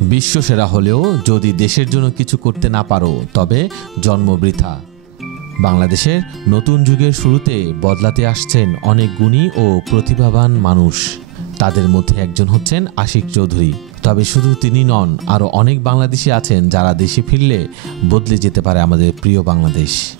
বিশ্বসেরা হলেও যদি দেশের জন্য কিছু করতে না পারো তবে জন্ম বৃথা। বাংলাদেশের নতুন যুগের শুরুতে বদলাতে আসছেন অনেক গুণী ও প্রতিভাবান মানুষ। তাদের মধ্যে একজন হচ্ছেন আশিক চৌধুরী। তবে শুধু তিনি নন, আরও অনেক বাংলাদেশি আছেন যারা দেশে ফিরলে বদলে যেতে পারে আমাদের প্রিয় বাংলাদেশ।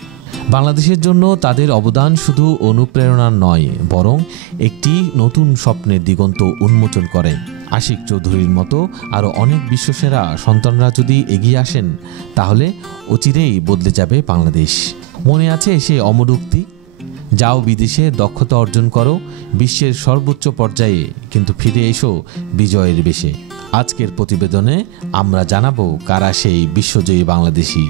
বাংলাদেশের জন্য তাদের অবদান শুধু অনুপ্রেরণা নয়, বরং একটি নতুন স্বপ্নের দিগন্ত উন্মোচন করে। আশিক চৌধুরীর মতো আরও অনেক বিশ্বসেরা সন্তানরা যদি এগিয়ে আসেন তাহলে অচিরেই বদলে যাবে বাংলাদেশ। মনে আছে সেই অমর উক্তি, যাও বিদেশে দক্ষতা অর্জন করো বিশ্বের সর্বোচ্চ পর্যায়ে, কিন্তু ফিরে এসো বিজয়ের বেশে। আজকের প্রতিবেদনে আমরা জানাবো কারা সেই বিশ্বজয়ী বাংলাদেশি।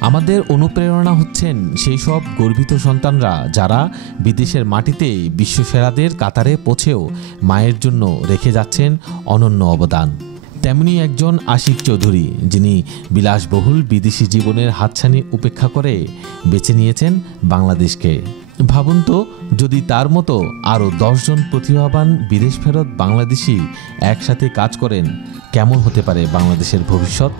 আমাদের অনুপ্রেরণা হচ্ছেন সেই সব গর্বিত সন্তানরা যারা বিদেশের মাটিতে বিশ্বসেরাদের কাতারে পৌঁছেও মায়ের জন্য রেখে যাচ্ছেন অনন্য অবদান। তেমনি একজন আশিক চৌধুরী, যিনি বিলাসবহুল বিদেশি জীবনের হাতছানি উপেক্ষা করে বেছে নিয়েছেন বাংলাদেশকে। ভাবুন তো, যদি তার মতো আরও 10 জন প্রতিভাবান বিদেশ ফেরত বাংলাদেশি একসাথে কাজ করেন, কেমন হতে পারে বাংলাদেশের ভবিষ্যৎ?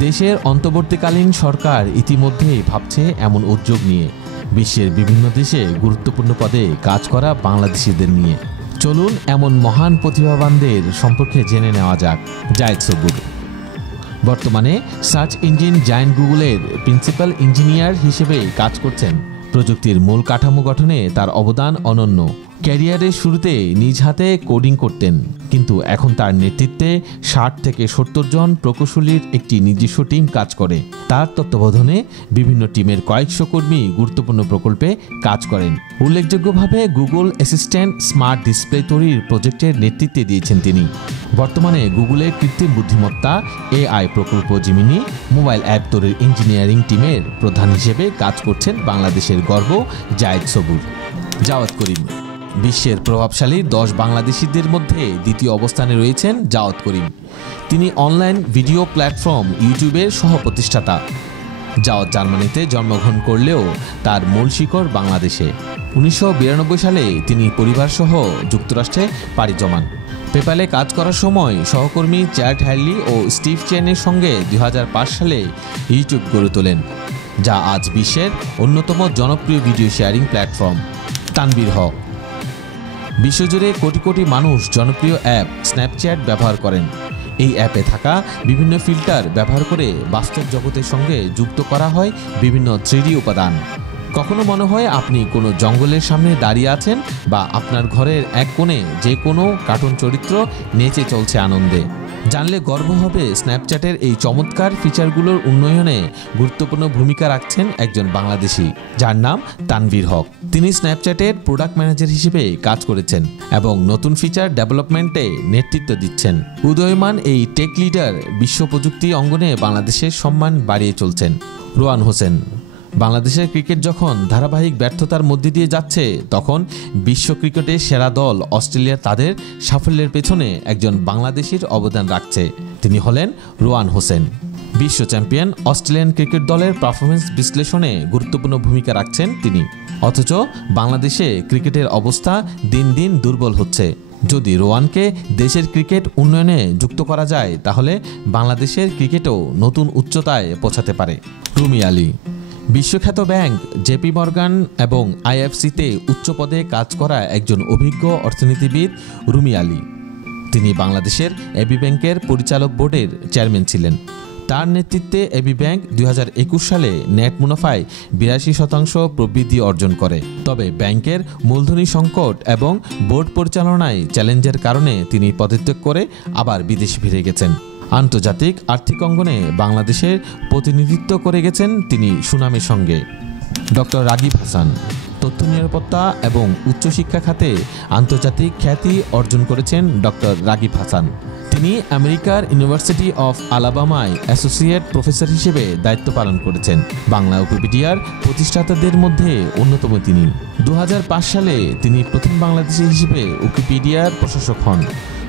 দেশের অন্তর্বর্তীকালীন সরকার ইতিমধ্যেই ভাবছে এমন উদ্যোগ নিয়ে, বিশ্বের বিভিন্ন দেশে গুরুত্বপূর্ণ পদে কাজ করা বাংলাদেশিদের নিয়ে। চলুন এমন মহান প্রতিভাবানদের সম্পর্কে জেনে নেওয়া যাক। জায়েদ সবুর বর্তমানে সার্চ ইঞ্জিন জায়ান্ট গুগলের প্রিন্সিপাল ইঞ্জিনিয়ার হিসেবে কাজ করছেন। প্রযুক্তির মূল কাঠামো গঠনে তার অবদান অনন্য। ক্যারিয়ারের শুরুতে নিজ হাতে কোডিং করতেন, কিন্তু এখন তার নেতৃত্বে 60 থেকে 70 জন প্রকৌশলীর একটি নিজস্ব টিম কাজ করে। তার তত্ত্বাবধানে বিভিন্ন টিমের কয়েকশো কর্মী গুরুত্বপূর্ণ প্রকল্পে কাজ করেন। উল্লেখযোগ্যভাবে গুগল অ্যাসিস্ট্যান্ট স্মার্ট ডিসপ্লে তৈরির প্রজেক্টের নেতৃত্বে দিয়েছেন তিনি। বর্তমানে গুগলের কৃত্রিম বুদ্ধিমত্তা AI প্রকল্প জিমিনি মোবাইল অ্যাপ তৈরির ইঞ্জিনিয়ারিং টিমের প্রধান হিসেবে কাজ করছেন বাংলাদেশের গর্ব জায়েদ সবুর। জাওয়াদ করিম বিশ্বের প্রভাবশালী 10 বাংলাদেশিদের মধ্যে দ্বিতীয় অবস্থানে রয়েছেন জাওয়াদ করিম। তিনি অনলাইন ভিডিও প্ল্যাটফর্ম ইউটিউবের সহ-প্রতিষ্ঠাতা। জাওয়াদ জার্মানিতে জন্মগ্রহণ করলেও তার মূল শিকড় বাংলাদেশে। 1992 সালে তিনি পরিবারসহ যুক্তরাষ্ট্রে পাড়ি জমান। পেপ্যালে কাজ করার সময় সহকর্মী চ্যাড হ্যাডলি ও স্টিভ চেনের সঙ্গে 2005 সালে ইউটিউব গড়ে তোলেন, যা আজ বিশ্বের অন্যতম জনপ্রিয় ভিডিও শেয়ারিং প্ল্যাটফর্ম। তানভীর হক বিশ্বজুড়ে কোটি কোটি মানুষ জনপ্রিয় অ্যাপ স্ন্যাপচ্যাট ব্যবহার করেন। এই অ্যাপে থাকা বিভিন্ন ফিল্টার ব্যবহার করে বাস্তব জগতের সঙ্গে যুক্ত করা হয় বিভিন্ন 3D উপাদান। কখনো মনে হয় আপনি কোনো জঙ্গলের সামনে দাঁড়িয়ে আছেন, বা আপনার ঘরের এক কোণে যে কোনো কার্টুন চরিত্র নেচে চলছে আনন্দে। জানলে গর্ব হবে, স্ন্যাপচ্যাটের এই চমৎকার ফিচারগুলোর উন্নয়নে গুরুত্বপূর্ণ ভূমিকা রাখছেন একজন বাংলাদেশি, যার নাম তানভীর হক। তিনি স্ন্যাপচ্যাটের প্রোডাক্ট ম্যানেজার হিসেবে কাজ করেছেন এবং নতুন ফিচার ডেভেলপমেন্টে নেতৃত্ব দিচ্ছেন। উদীয়মান এই টেক লিডার বিশ্ব প্রযুক্তি অঙ্গনে বাংলাদেশের সম্মান বাড়িয়ে চলছেন। রোয়ান হোসেন বাংলাদেশের ক্রিকেট যখন ধারাবাহিক ব্যর্থতার মধ্যে দিয়ে যাচ্ছে, তখন বিশ্ব ক্রিকেটের সেরা দল অস্ট্রেলিয়া তাদের সাফল্যের পেছনে একজন বাংলাদেশির অবদান রাখছে। তিনি হলেন রোয়ান হোসেন। বিশ্ব চ্যাম্পিয়ন অস্ট্রেলিয়ান ক্রিকেট দলের পারফরমেন্স বিশ্লেষণে গুরুত্বপূর্ণ ভূমিকা রাখছেন তিনি। অথচ বাংলাদেশে ক্রিকেটের অবস্থা দিন দিন দুর্বল হচ্ছে। যদি রোয়ানকে দেশের ক্রিকেট উন্নয়নে যুক্ত করা যায়, তাহলে বাংলাদেশের ক্রিকেটও নতুন উচ্চতায় পৌঁছাতে পারে। রুমি আলী বিশ্বখ্যাত ব্যাংক জেপি মর্গান এবং IFCতে উচ্চ পদে কাজ করা একজন অভিজ্ঞ অর্থনীতিবিদ রুমি আলী। তিনি বাংলাদেশের এবি ব্যাংকের পরিচালক বোর্ডের চেয়ারম্যান ছিলেন। তার নেতৃত্বে এবি ব্যাংক 2021 সালে নেট মুনাফায় 82% প্রবৃদ্ধি অর্জন করে। তবে ব্যাংকের মূলধনী সংকট এবং বোর্ড পরিচালনায় চ্যালেঞ্জের কারণে তিনি পদত্যাগ করে আবার বিদেশে ফিরে গেছেন। আন্তর্জাতিক আর্থিক অঙ্গনে বাংলাদেশের প্রতিনিধিত্ব করে গেছেন তিনি সুনামের সঙ্গে। ডক্টর রাগিব হাসান তথ্য নিরাপত্তা এবং উচ্চশিক্ষা খাতে আন্তর্জাতিক খ্যাতি অর্জন করেছেন। ডক্টর রাগিব হাসান তিনি আমেরিকার ইউনিভার্সিটি অফ আলাবামায় অ্যাসোসিয়েট প্রফেসর হিসেবে দায়িত্ব পালন করেছেন। বাংলা উইকিপিডিয়ার প্রতিষ্ঠাতাদের মধ্যে অন্যতম তিনি। 2005 সালে তিনি প্রথম বাংলাদেশি হিসেবে উইকিপিডিয়ার প্রশাসক হন।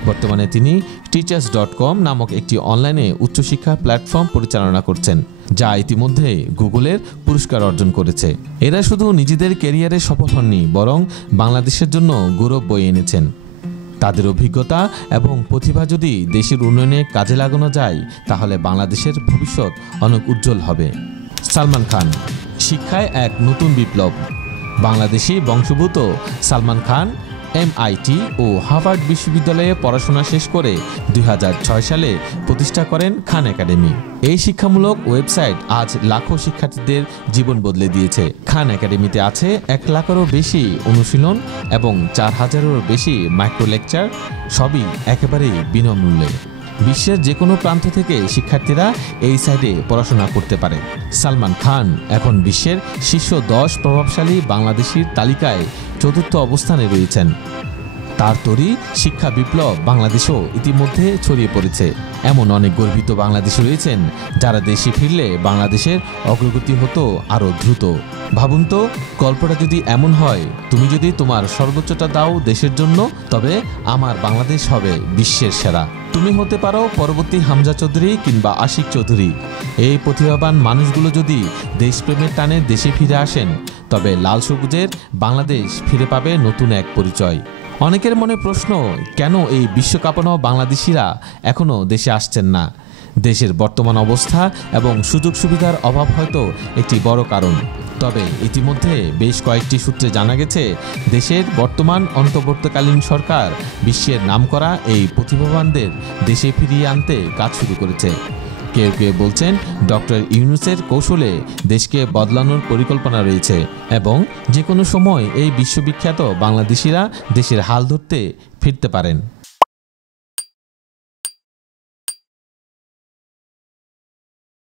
বর্তমানে তিনি teachers.com নামক একটি অনলাইনে উচ্চশিক্ষা প্ল্যাটফর্ম পরিচালনা করছেন, যা ইতিমধ্যে গুগলের পুরস্কার অর্জন করেছে। এরা শুধু নিজেদের ক্যারিয়ারে সফল হননি, বরং বাংলাদেশের জন্য গৌরব বয়ে এনেছেন। তাদের অভিজ্ঞতা এবং প্রতিভা যদি দেশের উন্নয়নে কাজে লাগানো যায় তাহলে বাংলাদেশের ভবিষ্যৎ অনেক উজ্জ্বল হবে। সালমান খান, শিক্ষায় এক নতুন বিপ্লব। বাংলাদেশি বংশোদ্ভূত সালমান খান MIT ও হার্ভার্ড বিশ্ববিদ্যালয়ে পড়াশোনা শেষ করে 2006 সালে প্রতিষ্ঠা করেন খান একাডেমি। এই শিক্ষামূলক ওয়েবসাইট আজ লাখো শিক্ষার্থীদের জীবন বদলে দিয়েছে। খান একাডেমিতে আছে 1 লাখেরও বেশি অনুশীলন এবং 4000-এরও বেশি মাইক্রো লেকচার, সবই একেবারেই বিনামূল্যে। বিশ্বের যে কোনো প্রান্ত থেকে শিক্ষার্থীরা এই সাইটে পড়াশোনা করতে পারে। সালমান খান এখন বিশ্বের শীর্ষ 10 প্রভাবশালী বাংলাদেশির তালিকায় 4র্থ অবস্থানে রয়েছেন। তার তৈরি শিক্ষা বিপ্লব বাংলাদেশেও ইতিমধ্যে ছড়িয়ে পড়েছে। এমন অনেক গর্বিত বাংলাদেশি রয়েছেন যারা দেশে ফিরলে বাংলাদেশের অগ্রগতি হতো আরও দ্রুত। ভাবুন তো, গল্পটা যদি এমন হয়, তুমি যদি তোমার সর্বোচ্চটা দাও দেশের জন্য, তবে আমার বাংলাদেশ হবে বিশ্বের সেরা। তুমি হতে পারো পরবর্তী হামজা চৌধুরী কিংবা আশিক চৌধুরী। এই প্রতিভাবান মানুষগুলো যদি দেশপ্রেমের টানে দেশে ফিরে আসেন, তবে লাল সবুজের বাংলাদেশ ফিরে পাবে নতুন এক পরিচয়। অনেকের মনে প্রশ্ন, কেন এই বিশ্বকাপানো বাংলাদেশিরা এখনও দেশে আসছেন না? দেশের বর্তমান অবস্থা এবং সুযোগ সুবিধার অভাব হয়তো একটি বড় কারণ। তবে ইতিমধ্যে বেশ কয়েকটি সূত্রে জানা গেছে, দেশের বর্তমান অন্তর্বর্তীকালীন সরকার বিশ্বের নামকরা এই প্রতিভাবানদের দেশে ফিরিয়ে আনতে কাজ শুরু করেছে। কেউ কেউ বলছেন ডক্টর ইউনূসের কৌশলে দেশকে বদলানোর পরিকল্পনা রয়েছে এবং যে কোনো সময় এই বিশ্ববিখ্যাত বাংলাদেশিরা দেশের হাল ধরতে ফিরতে পারেন।